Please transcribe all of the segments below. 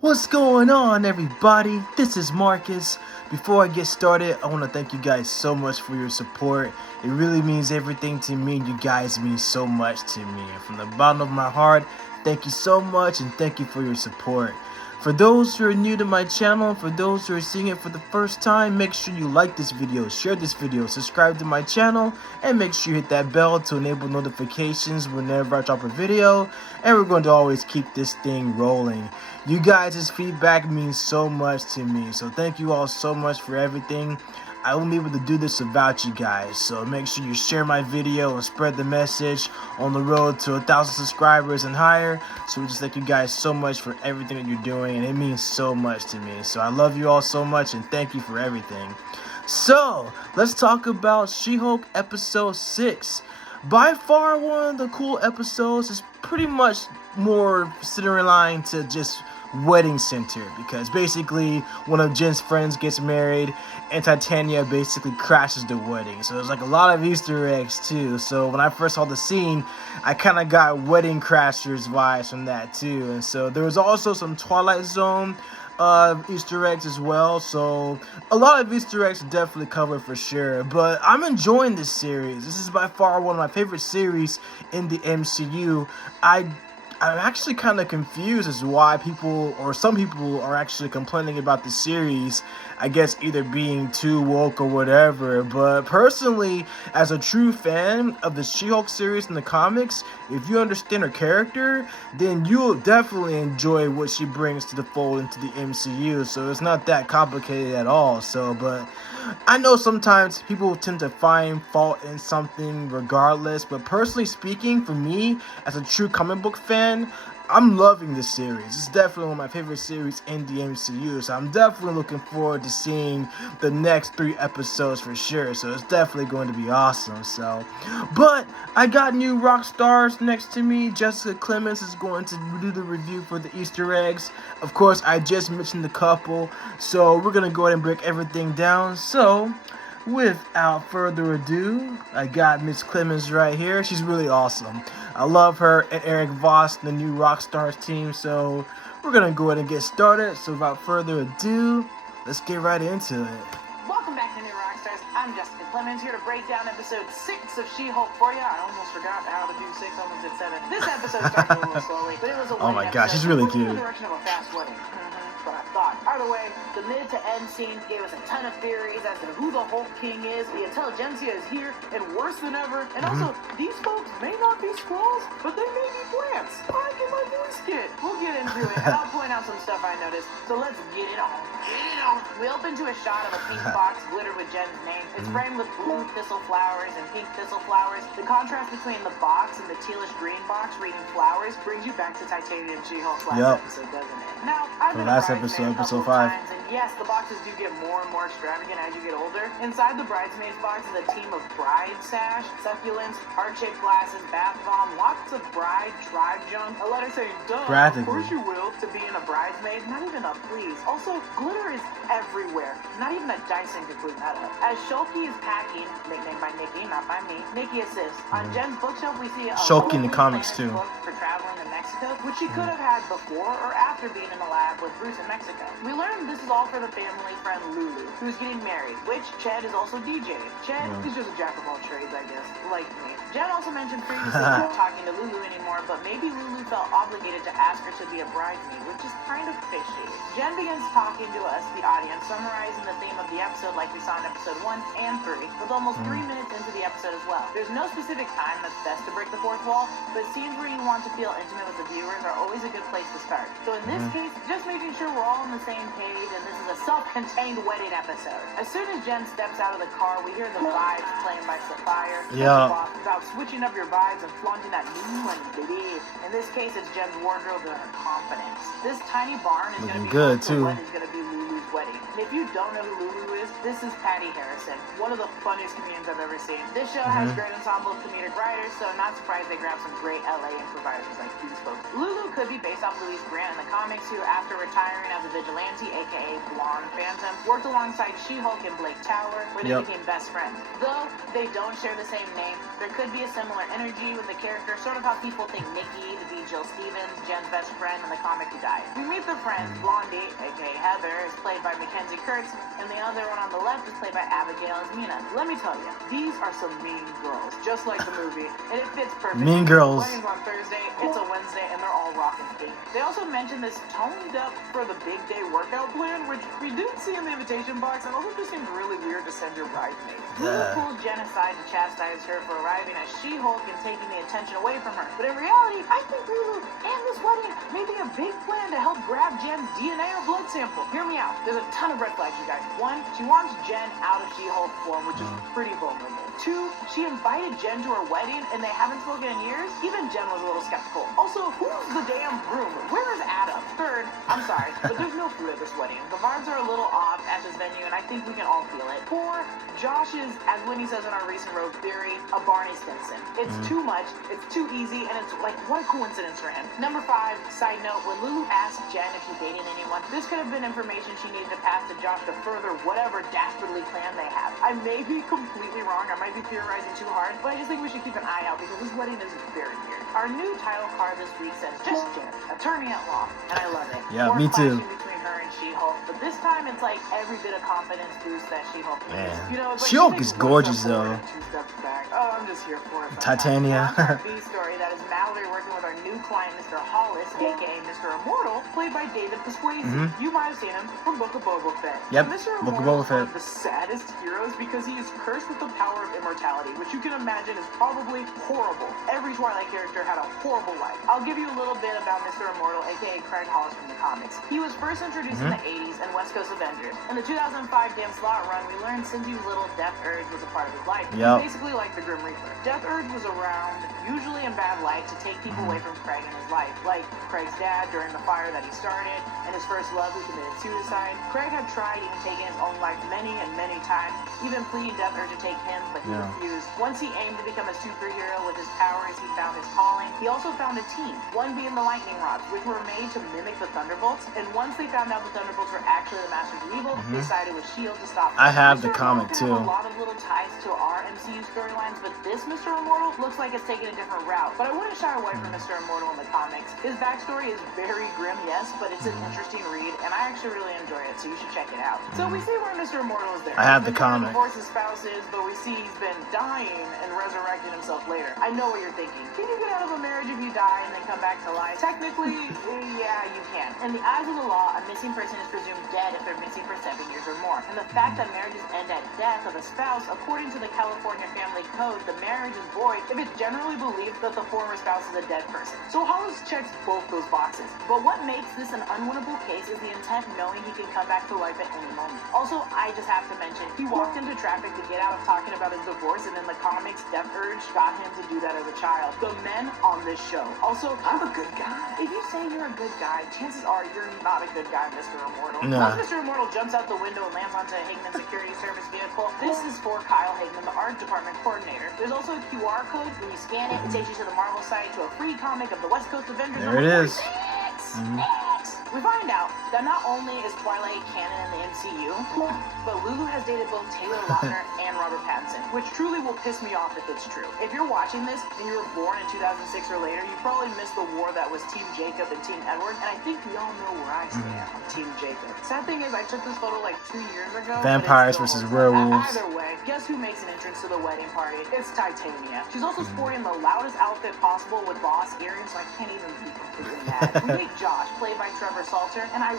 What's going on, everybody? This is Marcus. Before I get started, I want to thank you guys so much for your support. It really means everything to me. You guys mean so much to me. And from the bottom of my heart, thank you so much and thank you for your support. For those who are new to my channel, for those who are seeing it for the first time, make sure you like this video, share this video, subscribe to my channel, and make sure you hit that bell to enable notifications whenever I drop a video. And we're going to always keep this thing rolling. You guys' feedback means so much to me, so thank you all so much for everything. I won't be able to do this without you guys, so make sure you share my video and spread the message on the road to 1,000 subscribers and higher. So we just thank you guys so much for everything that you're doing, and it means so much to me. So I love you all so much, and thank you for everything. So let's talk about She-Hulk episode 6. By far one of the cool episodes. Is pretty much more sitting in line to just wedding center, because basically one of Jen's friends gets married and Titania basically crashes the wedding. So there's like a lot of Easter eggs too. So when I first saw the scene, I kind of got Wedding Crashers vibes from that too. And so there was also some Twilight Zone Easter eggs as well, so a lot of Easter eggs definitely covered for sure. But I'm enjoying this series. This is by far one of my favorite series in the MCU. I'm actually kind of confused as to why people, or some people, are actually complaining about the series. I guess either being too woke or whatever. But personally, as a true fan of the She-Hulk series in the comics, if you understand her character, then you'll definitely enjoy what she brings to the fold into the MCU. So it's not that complicated at all. So, but I know sometimes people tend to find fault in something regardless, but personally speaking, for me, as a true comic book fan, I'm loving this series. It's definitely one of my favorite series in the MCU, so I'm definitely looking forward to seeing the next 3 episodes for sure. So it's definitely going to be awesome. So, but I got new rock stars next to me. Jessica Clemens is going to do the review for the Easter eggs. Of course, I just mentioned the couple, so we're gonna go ahead and break everything down. So, without further ado, I got Miss Clemens right here. She's really awesome. I love her and Eric Voss, the new Rockstars team. So we're gonna go ahead and get started. So without further ado, let's get right into it. Welcome back to New Rockstars. I'm Jessica Clemens, here to break down episode 6 of She-Hulk for you. I almost forgot how to do 6, almost did 7. This episode started a little slowly, but it was a oh my gosh, she's really cute. In the direction of a fast wedding. But I thought. Either way, the mid to end scene gave us a ton of theories as to who the Hulk King is. The intelligentsia is here and worse than ever. And also, these folks may not be Skrulls, but they may be plants. I get my voice kit. We'll get into it, and I'll point out some stuff I noticed. So let's get it on. Get it on. We open to a shot of a pink box glittered with Jen's name. It's framed with blue thistle flowers and pink thistle flowers. The contrast between the box and the tealish green box reading flowers brings you back to Titania and She-Hulk's last episode, doesn't it? Now, I've been a bridesmaid episode 5. And yes, the boxes do get more and more extravagant as you get older. Inside the bridesmaids box is a team of bride sash, succulents, heart-shaped glasses, bath bomb, lots of bride tribe junk, a letter saying, duh, of course you will, to being a bridesmaid, not even a please. Also, glitter is everywhere. Not even a Dyson could clean that up. As Shulky is packing, nicknamed by Nikki, not by me, Nikki assists. On Jen's bookshelf, we see a Shulky in the comics too. Book for traveling to Mexico, which she could have had before or after being in the lab with Bruce in Mexico. We learned this is all for the family friend Lulu, who's getting married, which Ched is also DJing. Ched is just a jack of all trades, I guess, like me. Jen also mentioned previously not talking to Lulu anymore, but maybe Lulu felt obligated to ask her to be a bridesmaid, which is kind of fishy. Jen begins talking to us, the audience, summarizing the theme of the episode like we saw in episode 1 and 3, with almost 3 minutes into the episode as well. There's no specific time that's best to break the fourth wall, but scenes where you want to feel intimate with the viewers are always a good place to start. So in this case, just making sure we're all on the same page, and this is a self-contained wedding episode. As soon as Jen steps out of the car, we hear the vibes playing by Sapphire. About switching up your vibes and flaunting that new money, baby. In this case, it's Jen's wardrobe and her confidence. This tiny barn is going to be good too. What is going to be Lulu's wedding. And if you don't know who Lulu is, this is Patty Harrison, one of the funniest comedians I've ever seen. This show has great ensemble of comedic writers, so I'm not surprised they grabbed some great LA improvisers like these folks. Lulu could be based off Louise Grant in the comics, who, after retiring as a vigilante, aka Blonde Phantom, worked alongside She-Hulk and Blake Tower, where they became best friends. Though they don't share the same name, there could be a similar energy with the character, sort of how people think Nikki to be Jill Stevens, Jen's best friend in the comic who died. We meet the friends. Blondie, aka Heather, is played by Mackenzie Kurtz, and the other one on the left is played by Abigail as Mina. Let me tell you, these are some mean girls, just like the movie, and it fits perfectly. Mean Girls. Wedding's on Thursday, it's a Wednesday, and they're all rocking pink. They also mentioned this toned up for the big day workout plan, which we didn't see in the invitation box, and also just seemed really weird to send your bridesmaid. Lulu pulled Jen aside to chastise her for arriving as She-Hulk and taking the attention away from her. But in reality, I think Lulu and this wedding may be a big plan to help grab Jen's DNA or blood sample. Hear me out. There's a ton of red flags, you guys. One, she wants Jen out of She-Hulk form, which is pretty vulnerable. Two, she invited Jen to her wedding, and they haven't spoken in years. Even Jen was a little skeptical. Also, who's the damn groom? Where is Adam? Third, I'm sorry, but there's no food at this wedding. The vibes are a little off at this venue, and I think we can all feel it. Four, Josh is, as Whitney says in our recent Rogue Theory, a Barney Stinson. It's too much, it's too easy, and it's like, what a coincidence for him. Number 5, side note, when Lulu asked Jen if she's dating anyone, this could have been information she needed to pass to Josh to further whatever dastardly plan they have. I may be completely wrong, I might be theorizing too hard, but I just think we should keep an eye out because this wedding is very weird. Our new title card this week says, just Jen, attorney at law, and I love it. Yeah, More me too. between her and She-Hulk, but this time it's like every bit of confidence boost that She-Hulk needs. Man. You know, it's like She-Hulk she is takes gorgeous, 1 step forward though. and 2 steps back. Oh, I'm just here for it. Titania. Now, our B story, that is Mallory working with our new client, Mr. Hollis, aka Mr. Immortal, played by David Pasquesi. You might have seen him from Book of Boba Fett. Yep, Mr. Book of Immortal Boba is one Fett. of the saddest heroes because he is cursed with the power of immortality, which you can imagine is probably horrible. Every Twilight character had a horrible life. I'll give you a little bit about Mr. Immortal, aka Craig Hollis from the comics. He was first introduced in the 80s in West Coast Avengers. In the 2005 Dan Slott run, we learned since he was little, Death Urge was a part of his life. Yep. Basically like the Grim Reaper. Death Urge was around, usually in bad light, to take people away from Craig in his life, like Craig's dad during the fire that he started, and his first love who committed suicide. Craig had tried even taking his own life many and many times, even pleading Death Urge to take him, but he refused. Once he aimed to become a superhero with his powers, he found his calling. He also found a team, one being the Lightning Rods, which were made to mimic the Thunderbolts, and once they found out the Thunderbolts were actually the Masters of Evil, they sided with S.H.I.E.L.D. to stop them. I have the Mr. comic, Immortal too. can have a lot of little ties to our MCU storylines, but this Mr. Immortal looks like it's taking a different route. But I wouldn't shy away from Mr. Immortal in the comics. His backstory is very grim, yes, but it's an interesting read, and I actually really enjoy it, so you should check it out. So we see where Mr. Immortal is there. I have He's the been trying to comic. divorce his spouses, but we see he's been dying and resurrecting himself later. I know what you're thinking. Can you get out of a marriage if you die and then come back to life? Technically, yeah, you can. In the eyes of the law, a missing person is presumed dead if they're missing for 7 years or more. And the fact that marriages end at death of a spouse, according to the California Family Code, the marriage is void if it's generally believed that the former spouse is a dead person. So Hollis checks both those boxes. But what makes this an unwinnable case is the intent knowing he can come back to life at any moment. Also, I just have to mention, he walked into traffic to get out of talking about his divorce, and in the comics, Death Urge got him to do that as a child. The men on this show. Also, I'm a good guy. If you say you're a good guy, chances are you're not a good guy, Mr. Immortal. Nah. Once Mr. Immortal jumps out the window and lands onto Hickman's security service vehicle, this is for Kyle Hickman, the art department coordinator. There's also a QR code. When you scan it, it takes you to the Marvel site to a free comic of the West Coast Avengers. There it is. We find out that not only is Twilight canon in the MCU, but Lulu has dated both Taylor Lautner and Robert Pattinson, which truly will piss me off if it's true. If you're watching this and you were born in 2006 or later, you probably missed the war that was Team Jacob and Team Edward, and I think we all know where I stand on Team Jacob. Sad thing is, I took this photo like 2 years ago. Vampires versus werewolves. Either way, guess who makes an entrance to the wedding party? It's Titania. She's also sporting the loudest outfit possible with boss earrings, so I can't even be completely mad. We meet Josh, played by Trevor Salter, and I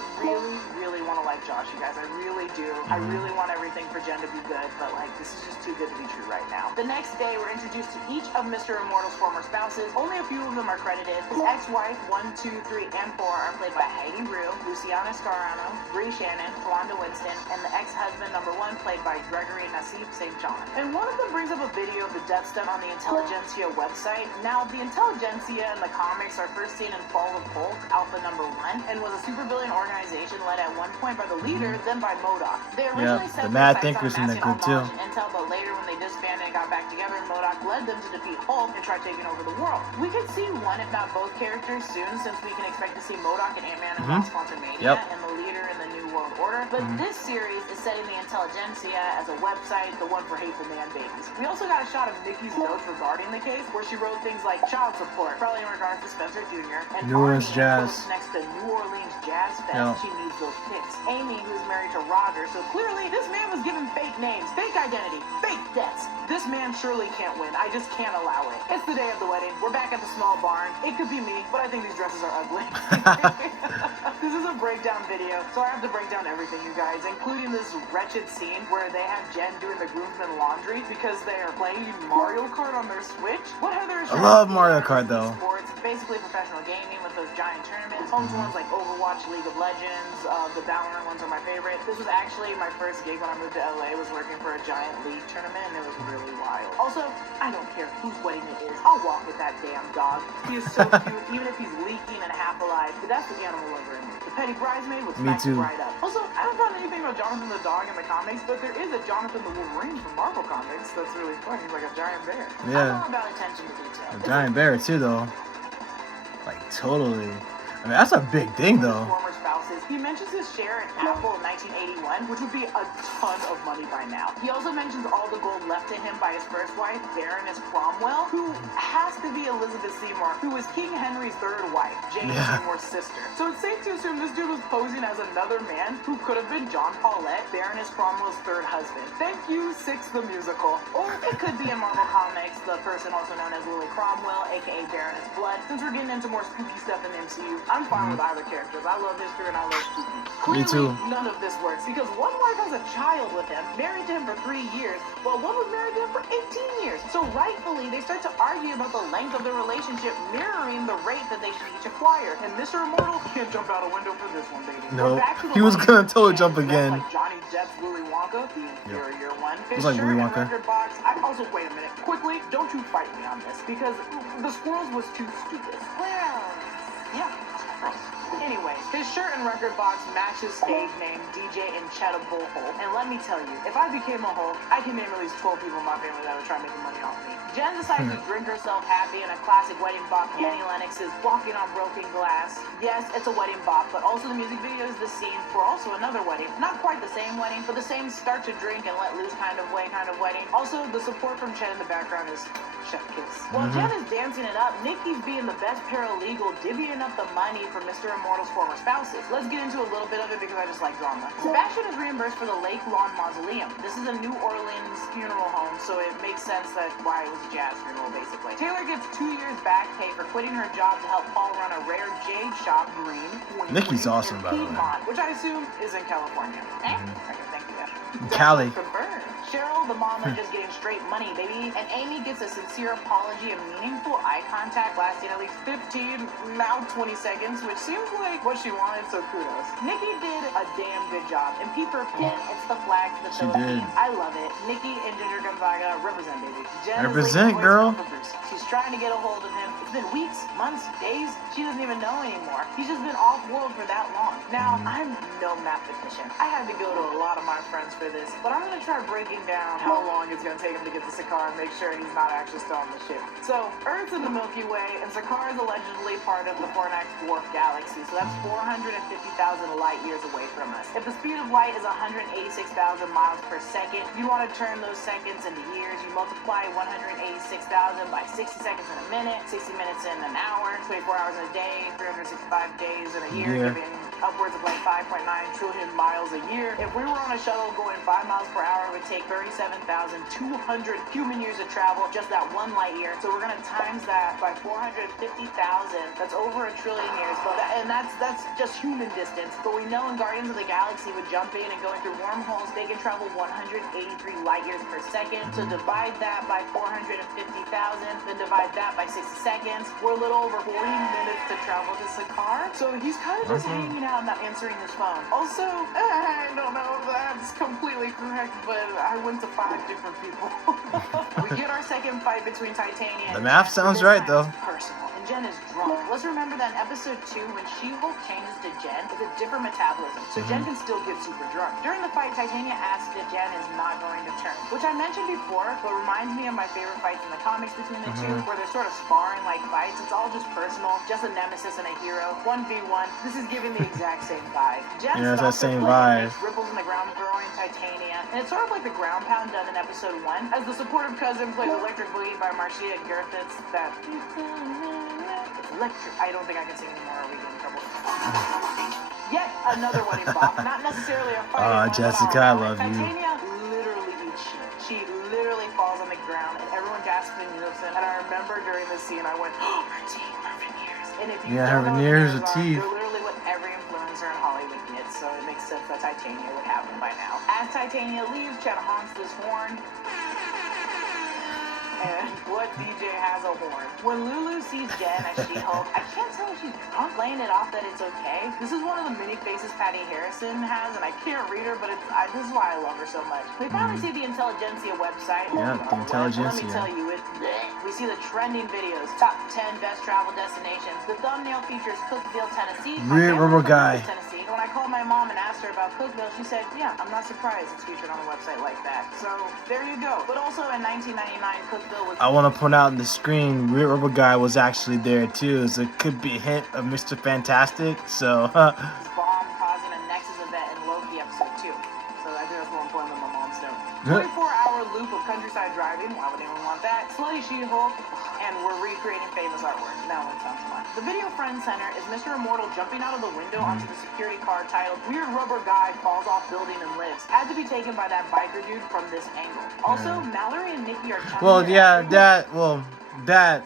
really want to like Josh, you guys. I really do. I really want everything for Jen to be good, but like, this is just too good to be true right now. The next day, we're introduced to each of Mr. Immortal's former spouses. Only a few of them are credited. His ex-wife, 1, 2, 3, and 4 are played by Heidi Rue, Luciana Scarano, Bree Shannon, Wanda Winston, and the ex-husband, number 1, played by Gregory Nassif St. John. And one of them brings up a video of the death stunt on the Intelligentsia website. Now, the Intelligentsia in the comics are first seen in Fall of Hulk, Alpha number 1, and was a super supervillain organization led at one point by the leader, then by MODOK. They originally the set Mad their sights Thinkers on in that amassing all group too. knowledge and intel, but later when they disbanded and got back together, MODOK led them to defeat Hulk and try taking over the world. We could see one, if not both characters soon, since we can expect to see MODOK and Ant-Man and Lost Quantumania and the leader in the New World Order. But this series is set in the Intelligentsia as a website, the one for hateful man babies. We also got a shot of Nikki's notes regarding the case, where she wrote things like child support, probably in regards to Spencer Jr. and New Orleans Jazz. next to New Orleans Jazz Fest. She needs those pics. Amy, who's married to Roger, so clearly this man was given fake names, fake identity, fake debts. This man surely can't win. I just can't allow it. It's the day of the wedding. We're back at the small barn. It could be me, but I think these dresses are ugly. This is a breakdown video, so I have to break down everything, you guys, including this wretched scene where they have Jen doing the groomsmen laundry because they are playing Mario Kart on their Switch. What Heather I love Mario Kart though. Sports. It's basically professional gaming with those giant tournaments. Home to ones like Overwatch, League of Legends, the Valorant ones are my favorite. This was actually my first gig when I moved to LA, was working for a giant league tournament, and it was really wild. Also, I don't care whose wedding it is. I'll walk with that damn dog. He is so cute, even if he's leaking and half alive. But that's the animal lover in me. The petty bridesmaid would smack you right up. Also, I don't find anything about Jonathan the dog in the comics, but there is a Jonathan the Wolverine from Marvel Comics that's really funny. He's like a giant bear. Yeah. I'm all about attention to detail. A giant bear too though. Like totally. I mean, that's a big thing though. Former spouses. He mentions his share in Apple in 1981, which would be a ton of money by now. He also mentions all the gold left to him by his first wife, Baroness Cromwell, who has to be Elizabeth Seymour, who was King Henry's third wife, James Seymour's sister. So it's safe to assume this dude was posing as another man who could have been John Paulette, Baroness Cromwell's third husband. Thank you, Six the Musical. Or it could be in Marvel Comics, the person also known as Lily Cromwell, aka Baroness Blood. Since we're getting into more spooky stuff in the MCU, I'm fine with either characters. I love history and I love spooky. Clearly, Me too. None of this works because one wife has a child with him, married to him for 3 years, while one was married to him for 18 years. So rightfully, they start to argue about the length of their relationship, mirroring the rate that they should each acquire. And Mr. Immortal can't jump out a window for this one, baby. No, he was gonna totally jump again. Like Johnny Depp's Willy Wonka, the inferior one. It's like Willy Wonka. Record box. I also wait a minute. Quickly, don't you fight me on this because the squirrels was too stupid. Well, yeah. Anyways, his shirt and record box match his stage name, DJ Incredible Hulk. And let me tell you, if I became a Hulk, I can name at least 12 people in my family that would try making money off me. Jen decides to drink herself happy in a classic wedding bop. Annie Lennox is walking on broken glass. Yes, it's a wedding bop, but also the music video is the scene for also another wedding. Not quite the same wedding, but the same start to drink and let loose kind of wedding. Also, the support from Chen in the background is chef kiss. While Jen is dancing it up, Nikki's being the best paralegal, divvying up the money for Mr. Immortal's former spouses. Let's get into a little bit of it because I just like drama. Sebastian is reimbursed for the Lake Lawn Mausoleum. This is a New Orleans funeral home, so it makes sense that why it was a jazz funeral, basically. Taylor gets 2 years back pay for quitting her job to help Paul run a rare jade shop, Green. Nikki's awesome, by the way. Which I assume is in California. Okay, thank you, guys. Cali. Cheryl, the mom, is just getting straight money, baby. And Amy gets a sincere apology and meaningful eye contact lasting at least 15, now 20 seconds, which seems like what she wanted, so kudos. Nikki did a damn good job. And peep her pin, it's the flag to the Philippines. I love it. Nikki and Ginger Gonzaga represent, baby. Jen represent, girl. She's trying to get a hold of him. It's been weeks, months, days. She doesn't even know anymore. He's just been off-world for that long. Now, I'm no mathematician. I had to go to a lot of my friends for this, but I'm going to try breaking down how long it's going to take him to get to Sakaar and make sure he's not actually still on the ship. So, Earth's in the Milky Way, and Sakaar is allegedly part of the Fornax dwarf galaxy, so that's 450,000 light years away from us. If the speed of light is 186,000 miles per second, you want to turn those seconds into years. You multiply 186,000 by 60 seconds in a minute, 60 minutes in an hour, 24 hours in a day, 365 days in a year, giving upwards of like 5.9 trillion miles a year. If we were on a shuttle going 5 miles per hour, it would take 37,200 human years of travel, just that one light year. So we're going to times that by 450,000. That's over a trillion years. And that's just human distance. But we know in Guardians of the Galaxy, with jumping and going through wormholes, they can travel 183 light years per second. So divide that by 450,000, then divide that by 60 seconds. We're a little over 40 minutes to travel to Sakaar. So he's kind of just hanging out, not answering his phone. Also, I don't know if that's completely correct, but I went to 5 different people. We get our second fight between Titania. The math sounds right, though. Personal. and Jen is drunk. Let's remember that in episode 2, when She-Hulk changes to Jen, it's a different metabolism, so Jen can still get super drunk. During the fight, Titania asks if Jen is not going to turn, which I mentioned before, but reminds me of my favorite fights in the comics between the two, where they're sort of sparring like fights. It's all just personal, just a nemesis and a hero, 1v1. This is giving the exact same vibe. Jen Yeah, it's that stops her same plate and vibe. makes ripples in the ground, throwing Titania, and it's sort of like the ground pound done in episode 1, as the supportive cousin plays Electric Boogie by Marcia Gerthitz. That it's electric. I don't think I can sing anymore, or we get in trouble. Yet another one in Bop, not necessarily a fight. Aw, Jessica, I love you. Titania literally eats shit. She literally falls on the ground, and everyone gasps in unison. And I remember during this scene, I went, "Oh, her teeth, her veneers." And if you Yeah, don't her know what veneers are are, teeth. they're literally what every influencer in Hollywood gets, so it makes sense that Titania would have them by now. As Titania leaves, Chad honks this horn. And what DJ has a horn? When Lulu sees Jen as She-Hulk, I can't tell if she's drunk, playing it off that it's okay. This is one of the many faces Patty Harrison has, and I can't read her, but this is why I love her so much. We finally see the Intelligentsia website. Yeah, the Intelligentsia. Let me tell you, it's bleh. We see the trending videos, top 10 best travel destinations. The thumbnail features Cookeville, Tennessee. Real rubber guy. Tennessee. When I called my mom and asked her about Cookeville, she said, "Yeah, I'm not surprised it's featured on a website like that." So there you go. But also in 1999, Cookeville. I want to point out on the screen, Real Rubber Guy was actually there too, so it could be a hint of Mr. Fantastic. So, Bomb causing a Nexus event in Loki episode 2. So I think that's more important than my mom's note. 24-hour loop of countryside driving. Why would anyone want that? Slutty She-Hulk, and we're recreating famous artwork. That one sounds fun. The Video Friend Center is Mr. Immortal jumping out of the window onto the security car titled "Weird Rubber Guy Falls Off Building and Lives." Had to be taken by that biker dude from this angle. Also, Mallory and Nikki are well, yeah, that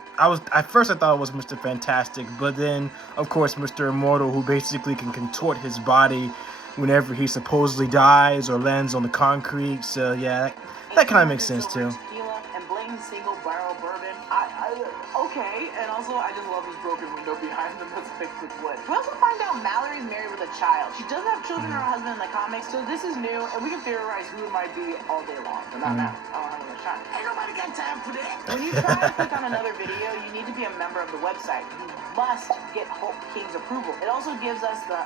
at first I thought it was Mr. Fantastic, but then of course Mr. Immortal, who basically can contort his body whenever he supposedly dies or lands on the concrete. So yeah, that kind of makes sense too. Tequila and blatant single barrel bourbon. Okay, and also I just love this broken window behind them that's fixed with wood. We also find out Mallory's married with a child. She doesn't have children or a husband in the comics, so this is new, and we can theorize who it might be all day long. But not now. I don't have enough time. Ain't nobody got time for that. When you try to click on another video, you need to be a member of the website. You must get Hulk King's approval. It also gives us the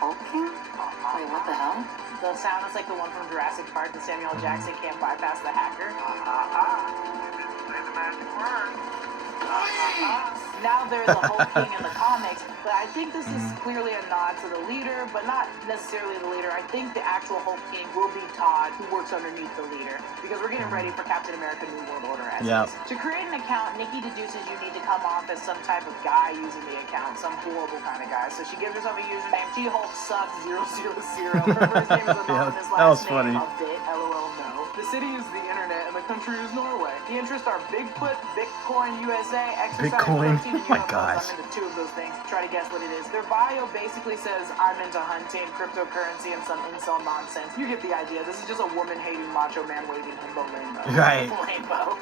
Hulk King? Wait, what the hell? The sound is like the one from Jurassic Park that Samuel L. Jackson can't bypass the hacker. Now there's a Hulk King in the comics, but I think this is clearly a nod to the leader, but not necessarily the leader. I think the actual Hulk King will be Todd, who works underneath the leader, because we're getting ready for Captain America New World Order as is. To create an account, Nikki deduces you need to come off as some type of guy using the account, some horrible kind of guy. So she gives herself a username, She-Hulk Sucks 000. Her first name is anonymous, last name a bit, LOL no. The city is the internet, and the country is Norway. The interests are Bigfoot, Bitcoin USA, exercise, Bitcoin. protein, Oh my gosh. I'm into 2 of those things. Try to guess what it is. Their bio basically says, "I'm into hunting, cryptocurrency, and some incel nonsense." You get the idea. This is just a woman-hating macho man waving himbo rainbow. Right. Rainbow.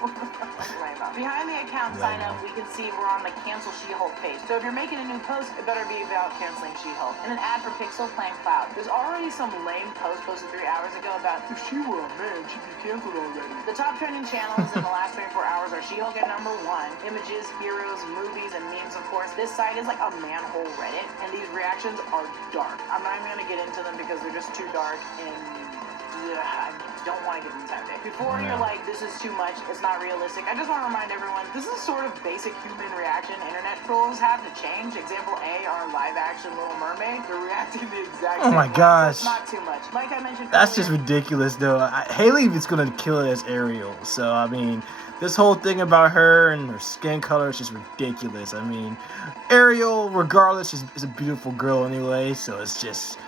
Rainbow. Behind the account sign up, we can see we're on the Cancel She-Hulk page. So if you're making a new post, it better be about canceling She-Hulk. And an ad for Pixel playing Cloud. There's already some lame post posted 3 hours ago about, "If she were a man, she'd be canceled already." The top trending channels in the last 24 hours are She-Hulk at number 1, images, heroes, movies, and memes, of course. This site is like a manhole Reddit, and these reactions are dark. I'm not even going to get into them because they're just too dark, and I don't want to get into that. Before you're like, "This is too much, it's not realistic," I just want to remind everyone, this is sort of basic human reaction internet trolls have to change. Example A, our live-action Little Mermaid. They're reacting the exact same Oh my way, gosh. so it's not too much. Like I mentioned That's earlier, just ridiculous, though. Haley is gonna kill it as Ariel. So I mean, this whole thing about her and her skin color is just ridiculous. I mean, Ariel, regardless, is a beautiful girl anyway. So it's just,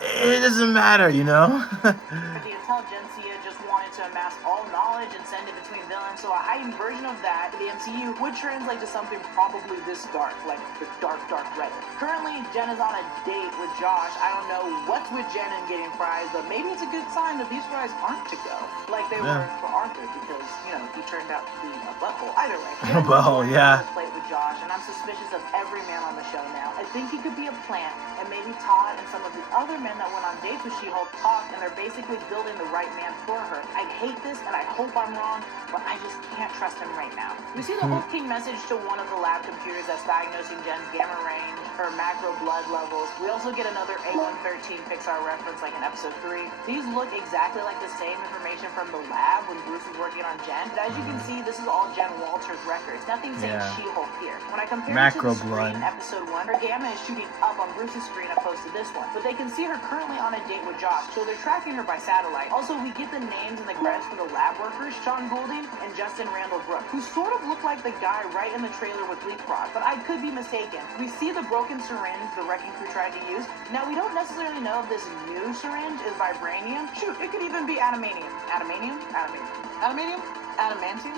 it doesn't matter, you know. The Intelligentsia just wanted to amass all knowledge and send it between villains, so a heightened version of that in the MCU would translate to something probably this dark, like the dark Reddit. Currently, Jen is on a date with Josh. I don't know what's with Jen and getting fries, but maybe it's a good sign that these fries aren't to go, like they were for Arthur, because, you know, he turned out to be a butthole. Either way, Jen Butthole, yeah. Plate with Josh, and I'm suspicious of every man on the show now. I think he could be a plant, and maybe Todd and some of the other men that went on dates with She-Hulk talked, and they're basically building the right man for her. I hate this, and I hope I'm wrong, but I just can't trust him right now. We see the Hulk King message to one of the lab computers that's diagnosing Jen's gamma range, her macro blood levels. We also get another A113 Pixar reference like in episode 3. These look exactly like the same information from the lab when Bruce was working on Jen, but as you can see, this is all Jen Walters' records. Nothing saying She-Hulk here. When I compare it to the screen in episode 1, her gamma is shooting up on Bruce's screen opposed to this one, but they can see her currently on a date with Josh, so they're tracking her by satellite. Also, we get the names and the credits for the lab workers, Sean Goulding and Justin Randall Brooks, who sort of look like the guy right in the trailer with Leapfrog, but I could be mistaken. We see the broken syringe the wrecking crew tried to use. Now, we don't necessarily know if this new syringe is vibranium. Shoot, it could even be adamantium. Adamantium? Adamantium? Adamantium?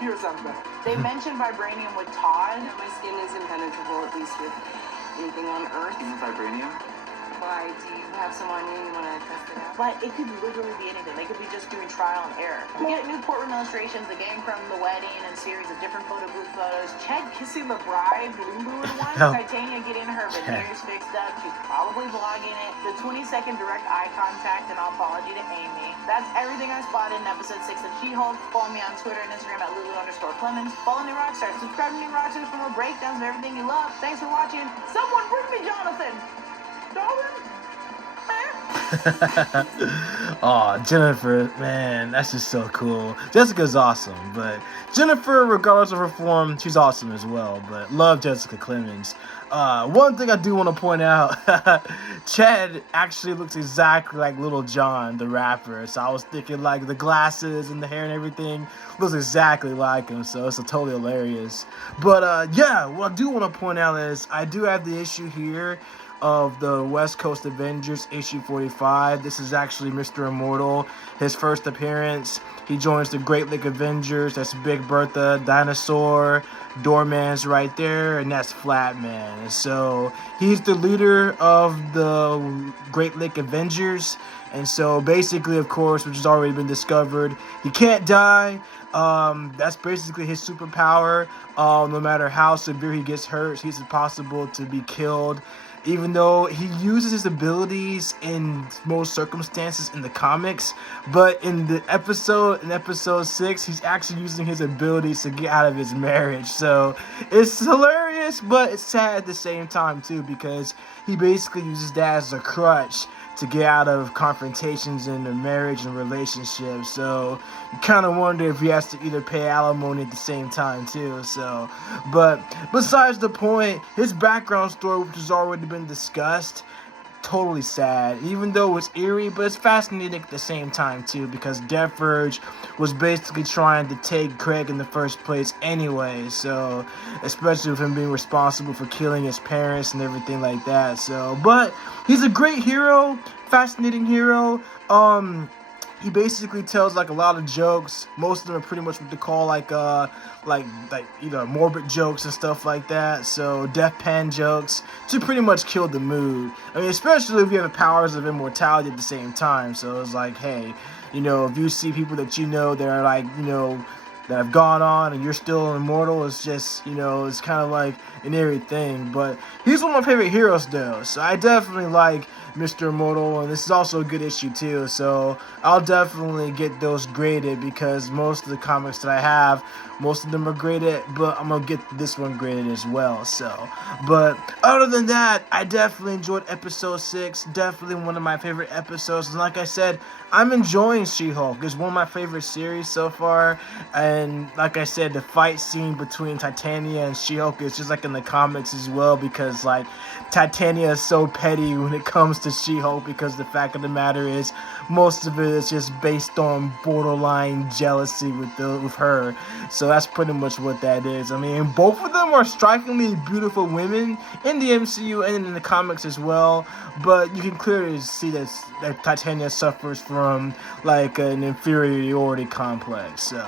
Here sounds better. They mentioned vibranium with Todd. My skin is impenetrable, at least with anything on Earth. Isn't vibranium? Why? Do you have some on you? You want to test it out? But it could literally be anything. They could be just doing trial and error. We get new courtroom illustrations, the gang from the wedding, and series of different photo booth photos. Ched kissing the bride, Lumbu in one. Titania getting her veneers fixed up. She's probably vlogging it. The 20-second direct eye contact and an apology to Amy. That's everything I spotted in episode 6 of She-Hulk. Follow me on Twitter and Instagram at Lulu_Clemens. Follow New Rockstars. Subscribe to New Rockstars for more breakdowns of everything you love. Thanks for watching. Someone bring me Jonathan! Darwin? Oh, Jennifer, man, that's just so cool. Jessica's awesome, but Jennifer, regardless of her form, she's awesome as well. But love Jessica Clemens. One thing I do want to point out, Ched actually looks exactly like Little John, the rapper. So I was thinking like the glasses and the hair and everything looks exactly like him. So it's totally hilarious. But yeah, what I do want to point out is I do have the issue here of the West Coast Avengers issue 45. This is actually Mr. Immortal, his first appearance. He joins the Great Lake Avengers. That's Big Bertha, Dinosaur, Doorman's right there, and that's Flatman. And so he's the leader of the Great Lake Avengers. And so basically, of course, which has already been discovered, he can't die. That's basically his superpower. No matter how severe he gets hurt, he's impossible to be killed. Even though he uses his abilities in most circumstances in the comics, but in episode 6, he's actually using his abilities to get out of his marriage. So it's hilarious, but it's sad at the same time too, because he basically uses that as a crutch to get out of confrontations in the marriage and relationship. So you kind of wonder if he has to either pay alimony at the same time too. So, but besides the point, his background story, which has already been discussed, totally sad, even though it's eerie, but it's fascinating at the same time too, because Deathverge was basically trying to take Craig in the first place anyway, so especially with him being responsible for killing his parents and everything like that. So, but he's a great hero, fascinating hero. He basically tells like a lot of jokes. Most of them are pretty much what they call like either morbid jokes and stuff like that. So deathpan jokes to pretty much kill the mood. I mean, especially if you have the powers of immortality at the same time. So it's like, hey, you know, if you see people that you know that are like, you know, that have gone on and you're still immortal, it's just, you know, it's kind of like an eerie thing. But he's one of my favorite heroes though, so I definitely like Mr. Immortal, and this is also a good issue too, so I'll definitely get those graded, because most of the comics that I have, most of them are graded, but I'm gonna get this one graded as well. So, but other than that, I definitely enjoyed episode 6, definitely one of my favorite episodes, and like I said, I'm enjoying She-Hulk. It's one of my favorite series so far, and like I said, the fight scene between Titania and She-Hulk is just like in the comics as well, because like Titania is so petty when it comes to She-Hulk, because the fact of the matter is most of it is just based on borderline jealousy with her. So that's pretty much what that is. I mean, both of them are strikingly beautiful women in the MCU and in the comics as well, but you can clearly see that Titania suffers from like an inferiority complex. So,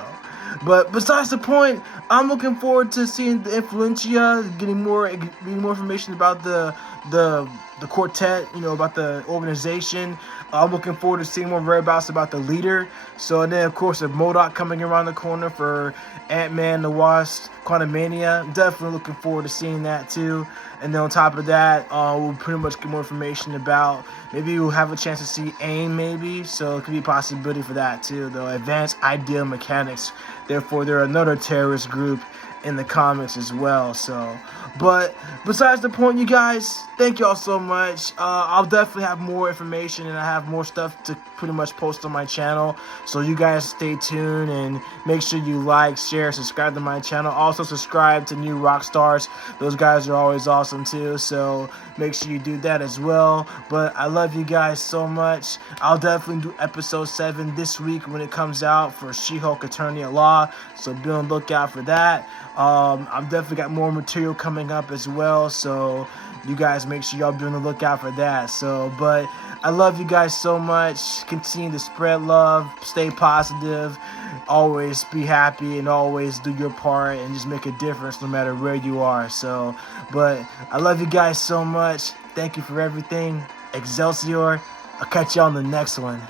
but besides the point, I'm looking forward to seeing the Influencia, getting more information about the the quartet, about the organization. I'm looking forward to seeing more whereabouts about the leader. So, and then of course, the MODOK coming around the corner for Ant-Man, the Wasp, Quantumania. Definitely looking forward to seeing that too. And then on top of that, we'll pretty much get more information about, maybe we'll have a chance to see AIM maybe. So it could be a possibility for that too, though. Advanced Ideal Mechanics. Therefore, they're another terrorist group in the comics as well. So, but besides the point, you guys, thank y'all so much. I'll definitely have more information, and I have more stuff to pretty much post on my channel, so you guys stay tuned and make sure you like, share, subscribe to my channel. Also subscribe to New Rockstars. Those guys are always awesome too, so make sure you do that as well. But I love you guys so much. I'll definitely do episode 7 this week when it comes out for She-Hulk Attorney at Law, so be on the lookout for that. I've definitely got more material coming up as well, so you guys make sure y'all be on the lookout for that. So, but I love you guys so much. Continue to spread love, stay positive, always be happy, and always do your part and just make a difference no matter where you are. So, but I love you guys so much. Thank you for everything. Excelsior. I'll catch you on the next one.